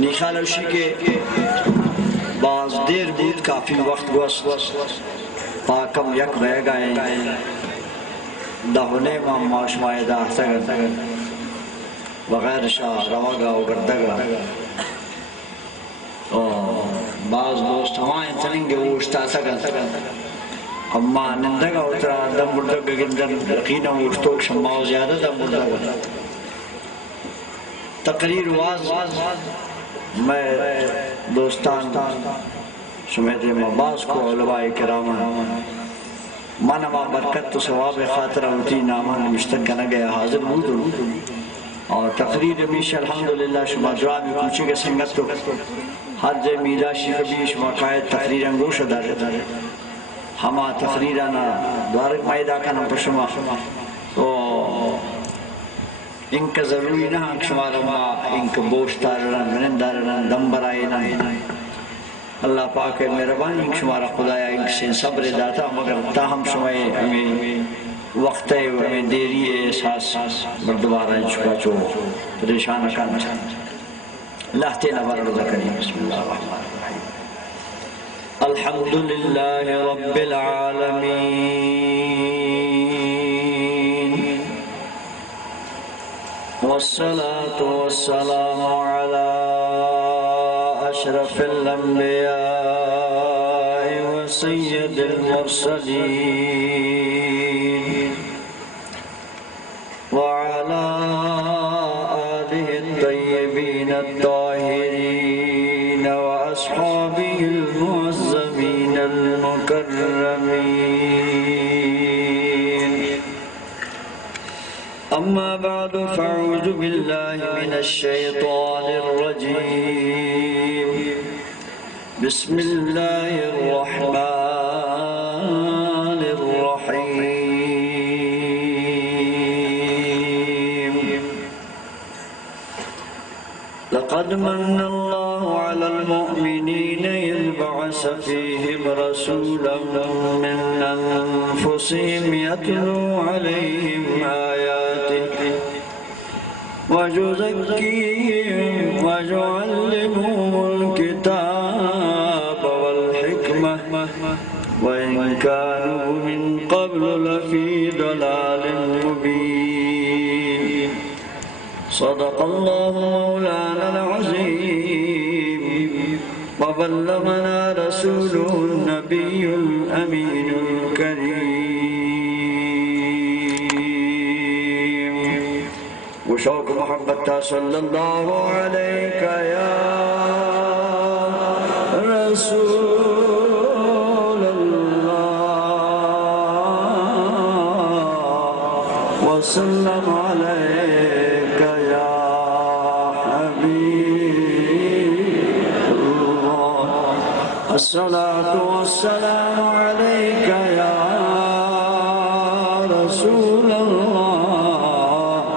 نیخالوشی کے بعض دیر بود کافی وقت گوست پاکم یک بے گئے دہنے ماں معاشمائے داہتا وغیر شاہ روگا وگردگا بعض دوست ہمائیں تننگے اوشتا سگا اما نندگا اترا دم بردگا گندن یقینا اوشتوک شماؤ زیادہ دم بردگا تقریر واز میں دوستان سمیت مباس کو علماء کرام منما برکت تو ثواب خاطرہ ہوتی نامان مشتق نہ گیا حاضر بود اور تقریر میش الحمدللہ شما جوابی پوچھے گا سنگت تو ہر جے میراشی کبھی شما قائد تقریر انگوش دارے ہما تقریرانا دوارک مائدہ کا نم پشما تو ان کا ضروری نہ ہنک شما رما ان کا بوشت دارن منن دارن دم برائینا اللہ پاک مہربانی ان شمارا خدایا ان سے صبر داتا مگر تاہم شمائے ہمیں وقت ہے ہمیں دیری ہے احساس بردوارا ان چکا چو پریشان کرنا اللہ تینا برد کریم بسم اللہ الرحمن الرحیم الحمدللہ رب العالمین والصلاة والسلام على أشرف الأنبياء وسيد المرسلين وعلى آله الطيبين الطاهرين وأصحابه المعظمين المكرمين أما بعد فأعوذ بالله من الشيطان الرجيم بسم الله الرحمن الرحيم لقد من الله على المؤمنين إذ بعث فيهم رسولا من أنفسهم يتلو عليهم آياته ويزكيهم ويعلمهم الكتاب والحكمة وإن كانوا من قبل لفي ضلال مبين صدق الله مولانا العظيم وبلغنا رسوله النبي الأمين الكريم وشوق محبت صلى الله عليك يا رسول الله وسلم عليك يا حبيب الله الصلاة والسلام عليك يا رسول الله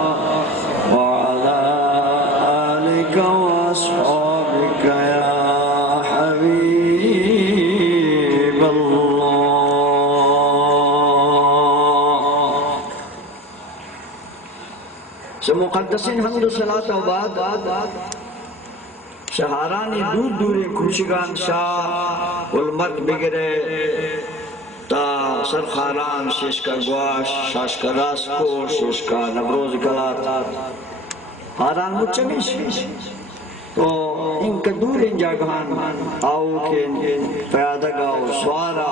وعلى آلك وأصحابك يا حبيب الله مقدسین حمد و صلاة و بعد شہارانی دور دورے کھوچگان شاہ علمت بگرے تا سرخاران شیشکا گواش شاشکا راسکو شیشکا نبروز کلات ہاران مچمیش تو ان کا دور ان جاگہان آؤ کے پیادگاؤ سوارا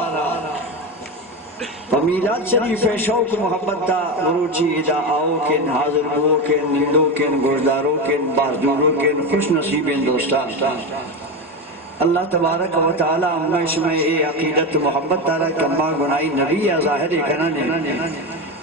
میلاد شریف شوق محبت دا مروچی ادا آؤ کن حاضر بو کن نندو کن گوشدارو کن بازدورو کن خوش نصیبین دوستان اللہ تبارک و تعالی امی شمع اے عقیدت محبت تارا کما گنائی نبی یا ظاہر کنانے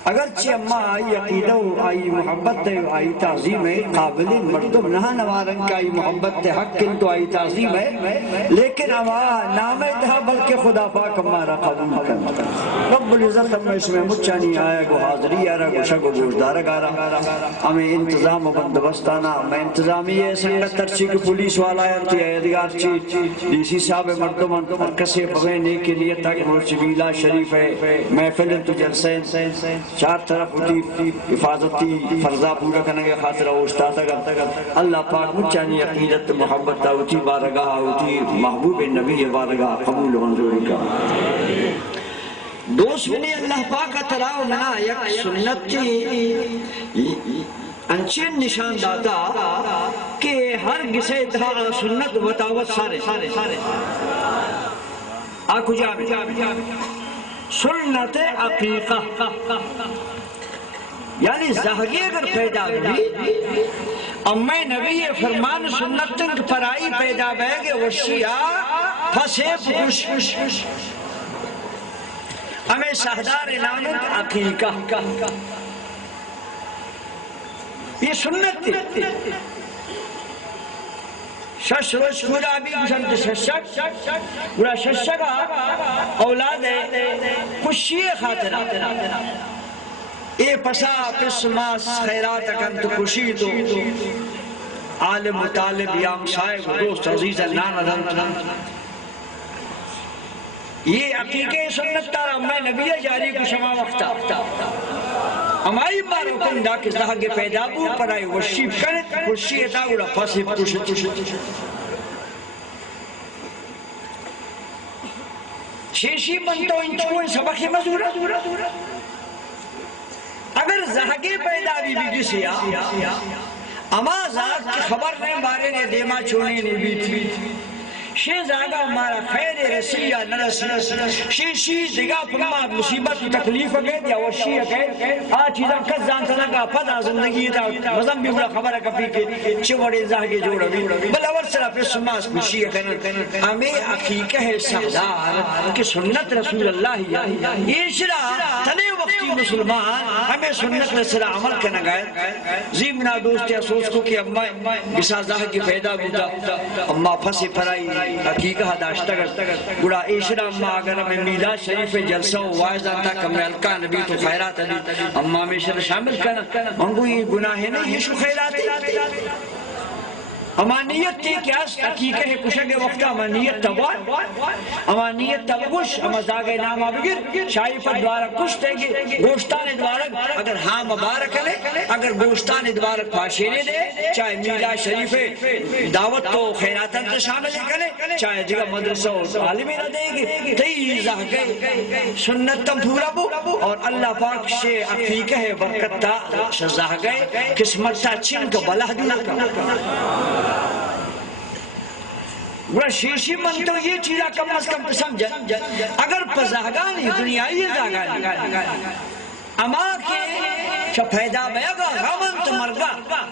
اگرچہ اما آئی عقیدہ آئی محبت آئی تعظیم ہے قابل مردم نہ نوارن کا آئی محبت حق کن تو آئی تعظیم ہے لیکن اما نام تھا بلکہ خدا پاک ہمارا قبول کر رب العزت ہمیں اس میں مچانی آیا گو حاضری آرہ گو شک و گوشدار گارا ہمیں انتظام و بندوبستانا ہمیں انتظامی ہے سنگت ترچی کی پولیس والا آیتی ہے ادگار چی ڈیسی صاحب مردم مرکز بغینے کے لیے تک مرچ میلا شریف ہے محفل تو جلسین چار طرف ہوتی حفاظتی فرضہ پورا کرنے کے خاطر استاد اگر اللہ پاک مچانی عقیدت محبت ہوتی بارگاہ ہوتی محبوب نبی بارگاہ قبول منظور کا دوست بنی اللہ پاک تراؤ منا یک سنتی انچین نشان داتا کہ ہر گسے تھا سنت وطاوت سارے آکو جامع سنت عقیقہ یعنی زہگی اگر پیدا ہوئی امی نبی فرمان سنت تنک پرائی پیدا بیگے وشیعہ پھسے پوش ہمیں سہدار نامت عقیقہ یہ سنت تھی شش روش پورا بھی بسنت ششک پورا ششکا اولاد خوشی خاطر اے پسا پس ماس خیرات اکن تو خوشی تو عالم مطالب یام صاحب دوست عزیز نان ادھم یہ عقیقہ سنت تارا میں نبی جاری کو شما وقتا ہماری بارو کندہ کہ زہاگے پیدا بو پر آئی وشیب کرت خوشیتا اوڑا پاسی پوشت شیشی منتو انچکوئن سبقی مزورا اگر زہاگے پیدا بھی کسی اما زہاگ کی خبر نہیں بارے نے دیما چھوڑنے نہیں بھی تھی شیزاگا ہمارا خیر رسی یا نرسی شیز دیگا پرما مصیبت تکلیف گئے یا وشی گئے آج چیزاں کس جانتا لگا پدا زندگی تا مزم بھی بڑا خبر کفی کے چوڑے زاگے جوڑا بھی بل اول سرا پر سماس خوشی ہے ہمیں عقیقہ ہے سہدار کہ سنت رسول اللہ یہ شرع تنے وقتی مسلمان ہمیں سنت رسول عمل کرنا گئے زیمنا دوست افسوس کو کہ اممہ بسا زاگے پیدا ہوتا اممہ پھسی پرائی حقیقہ داشتہ گڑا ایشرا اممہ اگر ہمیں میلاد شریف جلسہ و وائز آتا کمیلکہ نبی تو خیرات علی اممہ میں شر شامل کرنا منگو یہ گناہ ہے نہیں یہ شو خیرات ہے اما نیت تھی کہ اس حقیقہ ہے کشک وقت اما نیت تبار اما نیت تبوش اما زاگے نامہ بگر شاہی پر دوارا کش دے گی گوشتان دوارا اگر ہاں مبارک لے اگر گوشتان دوارا پاشینے دے چاہے میلاد شریف دعوت تو خیراتن تو شامل کرے چاہے جگہ مدرسہ و عالمی نہ دے گی تی زاگے سنت تم پورا بو اور اللہ پاک سے عقیقہ ہے برکت تا شزاگے قسمت تا چن کو بلہ دینا برا شیشی من تو یہ چیزا کم از کم سمجھا اگر پزاگانی دنیای زاگانی اما کے پیدا بیگا غمن تو مرگا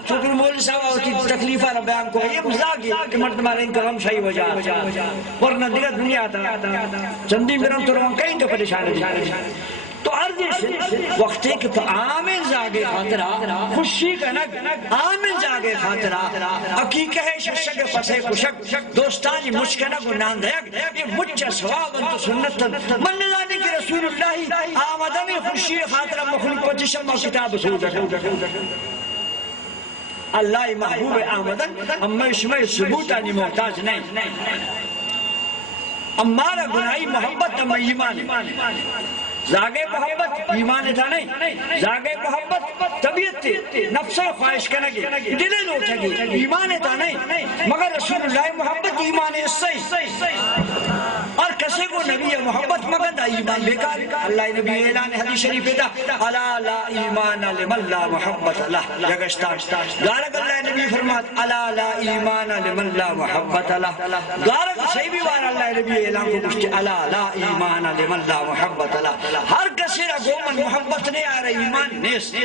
چونکہ مولی صاحب ہوتی تکلیفہ را بیان کو یہ مزاگی کہ مرد مارے ان کا غم شاہی وجہ ورنہ دیگر دنیا تا چندی مرم تو روان کہیں تو پریشان ہے تو عرضی سے وقتی کہ آمین زاگے خاطرہ خوشی کا نگ آمین زاگے خاطرہ حقیقہ ہے ششک پسے کشک دوستانی مشکنہ کو ناندھیگ یہ مجھا سواب انتو سنت من نظانے کہ رسول اللہ آمدن خوشی خاطرہ مخلوق و جشم و کتاب سوزر اللہ محبوب آمدن اما شمع ثبوتانی محتاج نہیں امارا گناہی محبت اما ایمان زاگے محبت ایمان تھا نہیں زاگے محبت طبیعت تھی نفس و خواہش کنگی دلے لوٹے گی ایمان تھا نہیں مگر رسول اللہ محبت ایمان اس سے اور کسے کو نبی محبت مگر دا ایمان بیکار اللہ نبی اعلان حدیث شریف دا الا لا ایمان لمن لا محبت اللہ جگشتان دارک اللہ نبی فرمات الا لا ایمان لمن لا محبت اللہ دارک صحیح بھی بار اللہ نبی اعلان کو کچھ الا لا ایمان لمن لا محبت اللہ ہر کسی را گومن محبت نہیں آ رہی ایمان نیست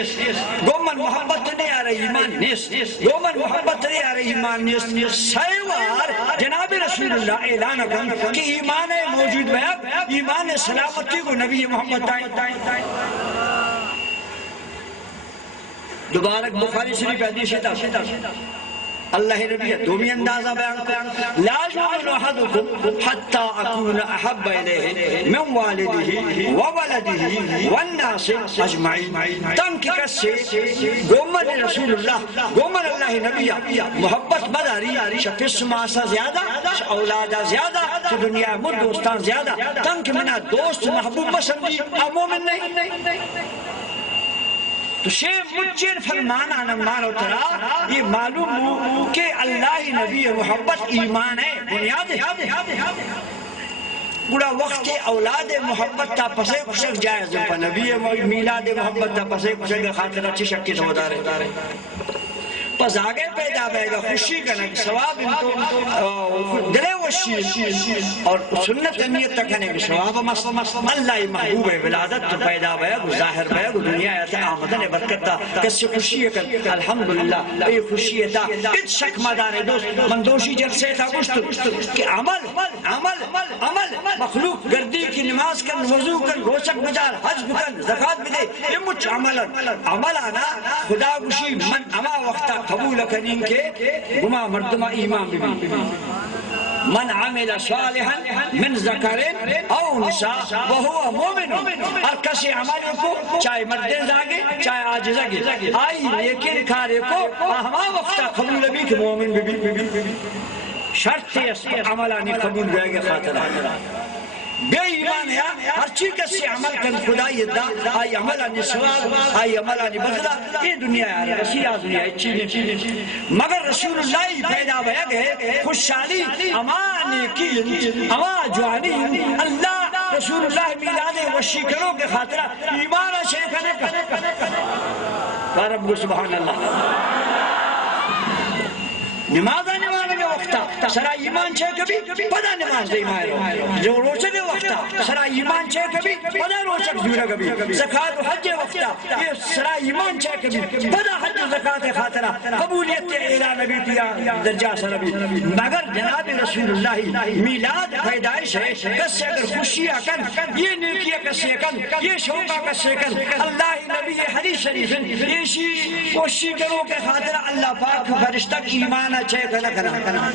گومن محبت نہیں آ رہی ایمان نیست گومن محبت نہیں آ رہی ایمان نیست سیوار جناب رسول اللہ اعلان کن کہ ایمان موجود بیاب ایمان سلامتی کو نبی محمد آئیں دوبارک بخاری شریف حدیث ہے اللہ نبی دومی اندازہ بیان کو لا یؤمن احدکم حتی اکون احب الیہ من والدہ وولدہ والناس اجمعین تنکی کسے گومن رسول اللہ گومن اللہ نبی محبت مداری شفص ماسا زیادہ اولادہ زیادہ تو دنیا مد دوستان زیادہ تنک منا دوست محبوب پسندی مومن نہیں تو شیخ مجھر فرمانا نمانو ترا یہ معلوم ہو کہ اللہ نبی محبت ایمان ہے، بنیاد ہے۔ بڑا وقت اولاد محبت تا پسے کشک جائز پا نبی میلاد محبت تا پسے کشک خاطر اچھی شکی تو ہوتا رہے پس آگے پیدا بے گا خوشی کنک ثواب انتو دلے وشی اور سنت نیت تکنے کے ثواب اللہ محبوب ولادت تو پیدا بے گا ظاہر بے گا دنیا ایتا آمدن برکتا کسی خوشی کن الحمدللہ ای خوشی تا ات شک مدار دوست من دوشی جلسے تا گشت کہ عمل مخلوق گردی کی نماز کن وضو کن روچک بجار حج بکن زکاة بدے یہ مچ عمل آنا خدا گوشی من اما وقتا قبول کریں کہ گما مردمہ ایمان بھی من عمل صالحا من ذکر او نساء وہو مومن ہر کسی عمل کو چاہے مردیں زاگے چاہے آجز آگے آئی لیکن کھارے کو ہما وقتا قبول بھی کہ مومن بھی شرط ہے عملانی قبول گئے گے خاطر بے ایمان ہے ہر چیز کسی عمل کن خدای دا آئی عملانی سواب آئی عملانی بدلا یہ دنیا ہے رسی آ دنیا ہے مگر رسول اللہ پیدا بیگ ہے خوشحالی امانی کی اما جوانی اللہ رسول اللہ میلاد وشی کرو کے خاطرہ ایمان شیخنے کا رب سبحان اللہ نمازہ کے وقتا سرا ایمان چھے کبھی پدا نماز دے مائرو جو روچہ کے وقتا سرا ایمان چھے کبھی پدا روچہ دیورا کبھی زکاة و حج وقتا یہ سرا ایمان چھے کبھی پدا حج و زکاة خاطرہ قبولیت اعلان نبی تیا درجہ سربی مگر جناب رسول اللہ میلاد پیدائش ہے کسی اگر خوشیاں کن یہ نیکیاں کسی کن یہ شوقہ کسی کن اللہ نبی حدیث شریف یہ کوشی کرو کے خاطرہ اللہ پاک فرشتہ ایمان چھے کنا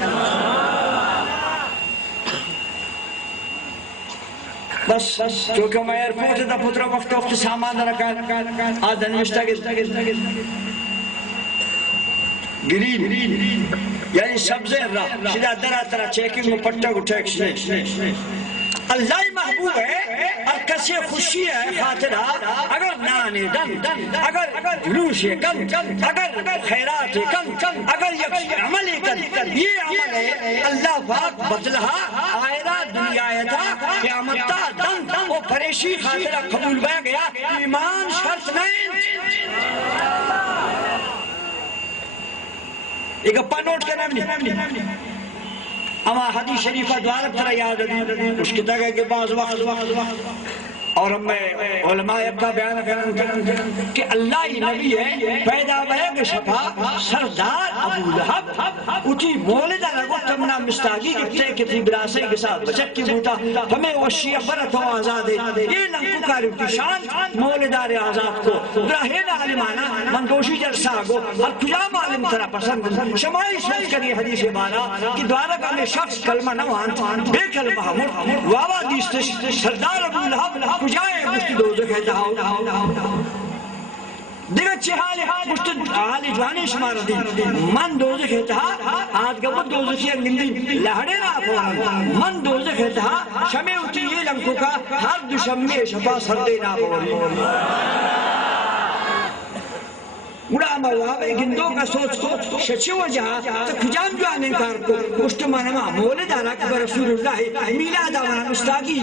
بس چونکہ میں ایرپورٹ دا پترہ وقت سامان رکھا آدھن مشتہ گرین یعنی سبزے رہا شدہ درہ طرح چیکنگ میں پٹا کو ٹیکس نہیں اللہ محبوب ہے اور کسی خوشی ہے خاطرہ اگر نانے دن اگر جلوس کن اگر خیرات کن اگر یک عمل کن یہ عمل ہے اللہ پاک بدلہا آئرہ دنیا تھا قیامتہ دن وہ پریشی خاطرہ قبول بے گیا ایمان شرط نہیں ایک اپا نوٹ کرنا نہیں اما حدیث شریفہ دوارک طرح یاد ہے اس کی تگہ کے بعض وقت اور ہمیں علماء کا بیان کریں کہ اللہ نبی ہے پیدا بیگ شفا سردار ابو لہب اٹھی مولدہ لگو تمنا مستاگی کتے کتی براسے کے ساتھ بچک کی بوتا ہمیں وشی برت و آزاد ہے یہ لنکو کاری کی شان مولدار آزاد کو براہین علمانا منگوشی جرسا گو اور کجام علم طرح پسند شمائی سوچ کری حدیث بارا کہ دوارہ کا میں شخص کلمہ نوان بے کلمہ حمد وابا دیستش سردار ابو لہب کجائے مشتی دوزہ کہتا ہوں دیگر چی مشتی حالی جوانی شمار دی من دوزہ کہتا آج گبت دوزہ کی انگندی لہڑے نا پورا من دوزہ کہتا شمی اٹھی یہ لنکو کا ہر دو شمی شفا سردے نا پورا مڑا موابے گندوں کا سوچ کو شچی وجہ تو کجام جو آنے کار کو مشتمان ما مولد آرک برسول اللہ میلاد آوانا مستاقی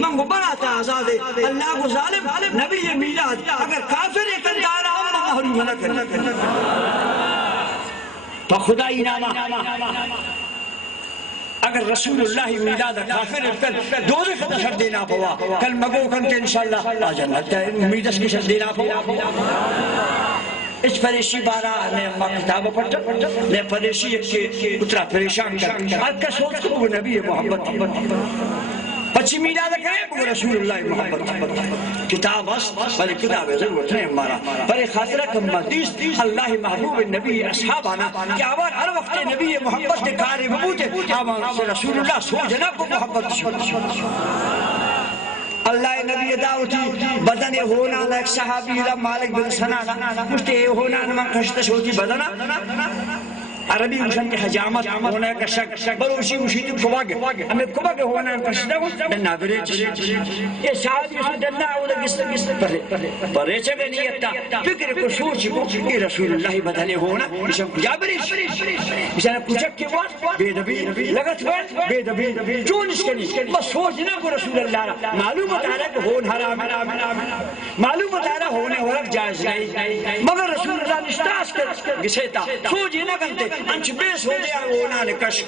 منگو براتا آزاد ہے اللہ کو ظالم نبی میلاد اگر کافر ایکن دارا ہم محروم نہ کرنا تو خدا انامہ اگر رسول اللہ میلاد کافر ایکن دوزے خدا شر دینا پوا کل مگو کن کے انشاءاللہ آجانت ہے امیدس کی شر دینا پوا اس پریشی بارا نے اممہ کتابہ پڑھتا نے پریشی ایک اترا پریشان کر آج کا سوچ کو نبی محبت پچی میلاد کرے وہ رسول اللہ محبت کتاب اس بلے کتاب ضرورت نہیں ہمارا پر خاطرہ کم مدیس اللہ محبوب نبی اصحاب آنا کہ آوان ہر وقت نبی محبت نے کاری مبوتے آوان سے رسول اللہ سو جناب کو محبت اللہ نبی دعوتی بدن ہونا ایک صحابی مالک بن سنانا مجھتے ہونا من کشتش ہوتی بدنا عربی مشان کے حجامت ہونا کا شک بلوچی مشید کباگ ہمیں کباگ ہونا کشدا دنا بريچ یہ شاد یہ دنا اور گس بريچ میں نہیں تا فکر کو سوچ کو کہ رسول اللہ بدلے ہونا مشان جابريش مشان پوچھ کے وقت بے دبی لگت بے دبی چون اس کے بس سوچنا کو رسول اللہ معلومات ہے کہ ہون حرام معلومات ہے ہونے ورق جائز نہیں مگر رسول اللہ نشتاس کر گسیتا سوچ نہ کرتے انچ بیس ہو گیا ہونا نے کش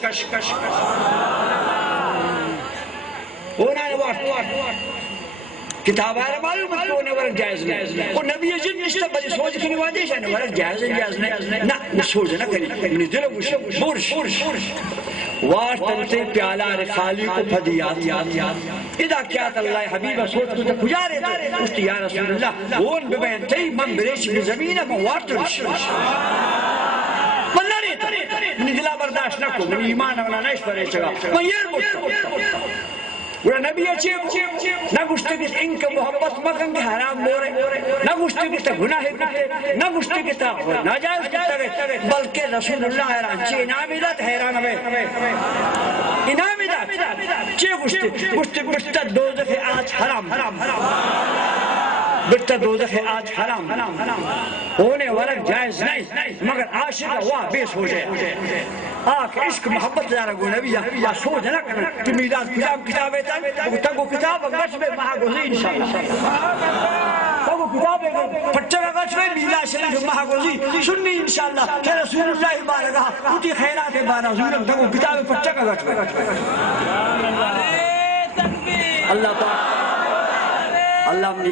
ہونا نے وقت کتاب ہے معلومات ہونے ورق جائز نہیں اور نبی جن نشتہ بلی سوچ کی نوادیش ہے ورق جائز نہیں نہ سوچ نہ کری من دل برش وارتنتے پیالہ رخالی کو پھدیات اذا کیا اللہ حبیبہ سوچ کو کجارے تھے اس یا رسول اللہ وون ببین تی من بریش بزمینہ من وارتنش من نہ ریتا من دلہ برداشت نہ کو من ایمان اونا نیش پر ایچگا من یر بودتا ورہ نبی اچھے نہ گشتے کس ان کا محبت مکن کے حرام بورے نہ گشتے کس تا گناہ کرتے نہ گشتے کس تا ناجائز کرتے بلکہ رسول اللہ رانچے انامی دات حیران ہوئے انامی دات چے گشتے گشتے دوزخ آج حرام بٹا دوزخ آج حرام ہونے ورق جائز نہیں مگر عاشق واہ بیس ہو جائے آکھ عشق محبت دارا گو نبی یا سوچ نہ کرنا تو میدان کتاب ہے تنگو کتاب اگرچ میں مہا گوزی انشاءاللہ تنگو کتاب ہے پچھر اگرچ میں میدان شریف مہا گوزی سننی انشاءاللہ کہ رسول اللہ بارگاہ اتی خیرات بارا زورم تنگو کتاب پچھر اگرچ میں اللہ تعالی اللہ منی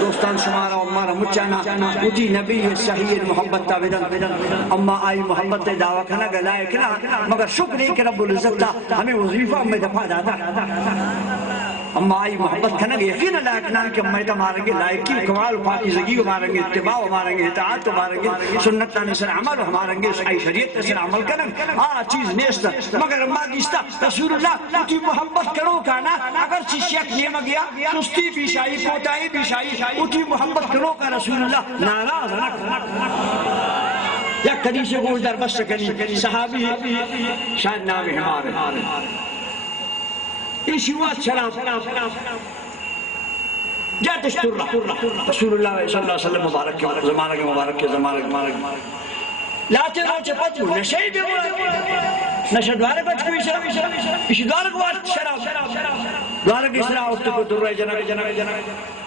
دوستان شمارا امارا مچانا اتی نبی صحیح محبت تابدن اما آئی محبت دعویٰ کھنا گلائے کھنا مگر شکر ہے کہ رب العزت ہمیں وظیفہ ہمیں دفع داتا اما آئی محبت کھنا گا یقین لائق نہ کہ امیتا ماریں گے لائقی کمال پاکیزگی ماریں گے اتباع ماریں گے اطاعت ماریں گے سنت نسر عمل ماریں گے صحیح شریعت نسر عمل کریں چیز نیستا مگر اما دیستا رسول اللہ اتی محبت کرو کانا اگر چیز یک نیمہ گیا سستی پیش آئی پوتائی پیش آئی اتی محبت کرو کا رسول اللہ ناراض یا قدیش گوش در بس سکنی صحابی شاید نام ہمارے ایشیوات شراب جاتش ترہ رسول اللہ صلی اللہ علیہ وسلم مبارک کے زمانہ کے مبارک کے زمانہ لاتے روچے پتو نشہی بھی نشہ دوارے پچ کوئی شراب اسی دوارے کو شراب دوارے کی شراب اس کو در رہے جناب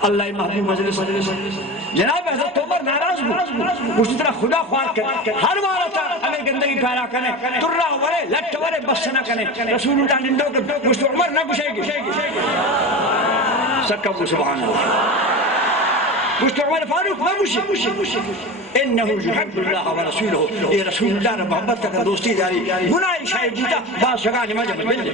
اللہ محبوب مجلس جناب حضرت عمر ناراض ہو اسی طرح خدا خوار کر ہر بار تھا ہمیں گندگی پیرا کرنے ترہ ورے لٹ ورے بس نہ کرنے رسول اللہ نندو کے مجھتے عمر نہ گشے گی سکب سبحان اللہ مجھتے عمر فاروق نہ گشے انہو یحب اللہ و رسولہ یہ رسول اللہ نے محبت کا دوستی داری گناہ شاید جیتا بعض شگانی مجھے بل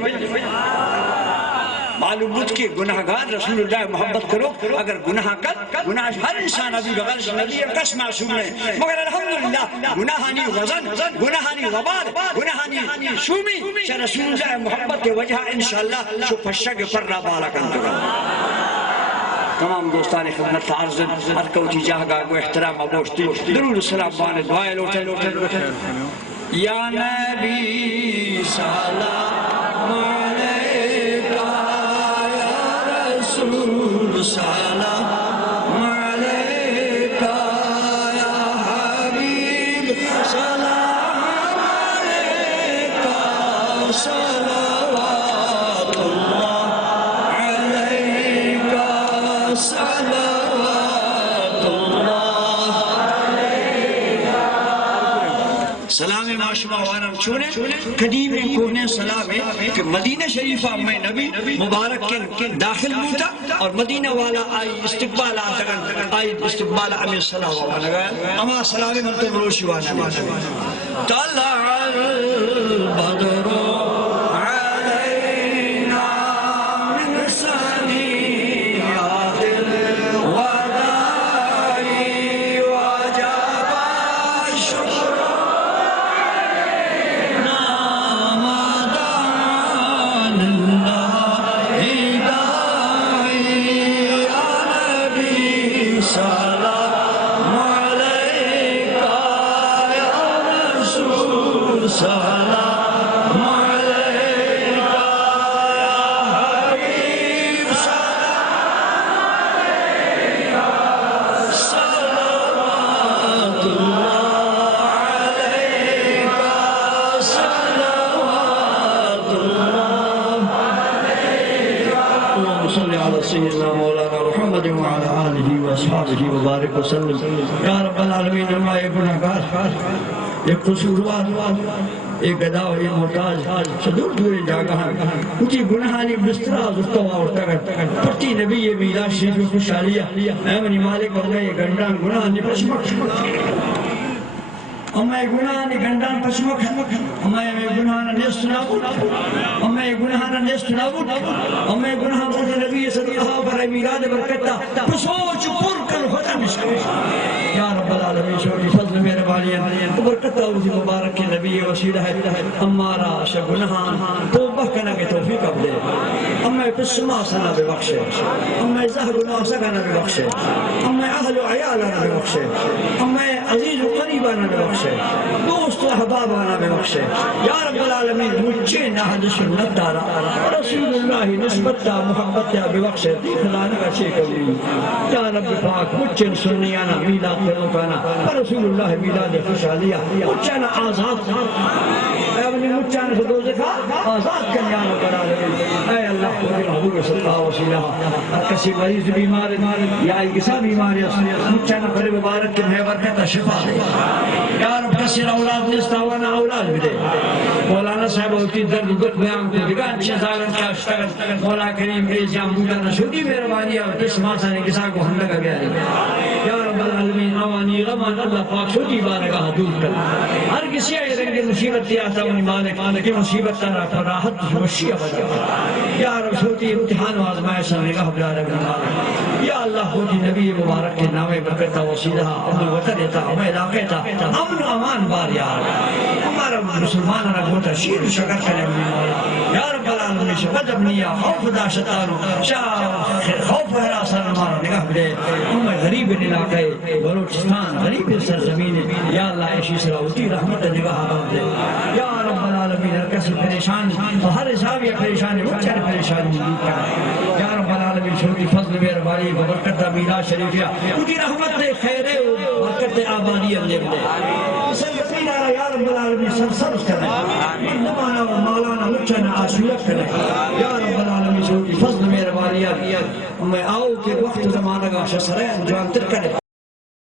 معلوم بود کہ گناہگار رسول اللہ محبت کرو اگر گناہ کر گناہ ہر انسان ابھی بغل نبی کس معصوم ہے مگر الحمدللہ گناہانی غزن گناہانی غبار گناہانی شومی سے رسول اللہ محبت کے وجہ انشاءاللہ شو پشک پر را بالا کنتو تمام دوستان خدمت عرض ہر کوچی جاہگاہ کو احترام ابوشتی درود السلام بانے دعائے لوٹے یا نبی سلام علیکہ یا رسول سلام علیکہ یا حبیب سلام علیکہ صلوات اللہ علیکہ صلوات اللہ علیکہ سلام معاشمہ وانم چونے قدیم کونے سلام ہے کہ مدینہ شریفہ میں نبی مبارک کے داخل ہوتا اور مدینہ والا آئی استقبال آتا آئی استقبال امی صلاح علیہ اما سلام منتظر روشی وانا طلع البدر علينا من ثنيات الوداع وجب الشكر علينا ما دعا لله داعي يا نبي سلام عليك يا رسول علیہ وبارک وسلم یا رب العالمین ہمارے گناہگار ایک قصوروار ایک گدا و ایک محتاج صدور دور جاگہ کچھ گناہانی بسترہ زرطہ آورتا کر پرتی نبی میلاد شریف خوشحالیہ اے منی مالک اللہ یہ گنڈان گناہانی پشمک اما یہ گناہانی گنڈان پشمک اما یہ گناہانا نیست نابود اما یہ گناہانا نیست نابود اما یہ گناہانا نبی صلی اللہ پر میلاد برکتہ پسوچ پر کل خدا مشکل یا رب العالمین شوری فضل میرے بالیاں برکتہ اوزی مبارک کے نبی وسیلہ ہے ہمارا شب گناہان توبہ کنا کے توفیق اب دے اما پسما سنا بے بخشے اما زہر گناہ سکنا بے بخشے اما اہل و عیالانا بے بخشے اما عزیز و قریبانا بے بخشے دوست و احبابانا بے بخشے یا رب العالمین مجھے نحد سنت دارا رسول اللہ نسبت محبت بے بخشے خلانا کا شیخ علی یا رب پاک مجھے سنیانا میلاد کرنکانا رسول اللہ میلاد خوشحالیہ مجھے آزاد اے اپنی مجھے دوزکا آزاد کر یا رب العالمین اے اللہ قرآن حضور صلی اللہ وسلم کسی مریض بیمار یا ایسا بیماری مجھے پر مبارک کے میں برکت شفا دے یا رب کسی اولاد نستاوانا اولاد بھی دے مولانا صاحب ہوتی درد دکھ بیان کو دکھا اچھے زالن کا اشتغل مولا کریم ریزیام بودہ نشودی مہربانی اور اس ماسا نے کسا کو ہم لگا گیا یا رب العالمین آوانی غمان اللہ پاک چھوٹی بارگاہ دور کر ہر کسی آئی رنگ مصیبت دیاتا ہونی مالک کی مصیبت تارا پر راحت وشیع بجا یا رب چھوٹی امتحان و آزمائش نگاہ بلا رب مالک یا اللہ ہوتی نبی مبارک کے نامے برکتہ وسیلہ اپنے وطن تا ہمیں علاقے تا امن امان بار یا ہمارا مسلمان رکھ ہوتا شیر شکر کرے یا رب العالمین شفت ابنیہ خوف داشتانو خوف حراسان ہمارا نگاہ بلے ہمیں غریب علاقے بلوچستان غریب سرزمین یا اللہ ایشی سراؤتی رحمت نگاہ آباد دے یا رب العالمین ہر کسی پریشان ہر زاویہ پریشانی مچھر پریشانی دور کر یا رب العالمین چھوٹی فضل میرے باری برکت میلاد شریفیہ کچھ رحمت دے خیرے برکت آبادی اللہ دے سلطین یا رب العالمین سرسرس کرے نمانا و مولانا مچھنا آسولت کرے یا رب العالمین چھوٹی فضل میرے باری میں آؤ کہ وقت زمانہ کا شسرین جو انتر کرے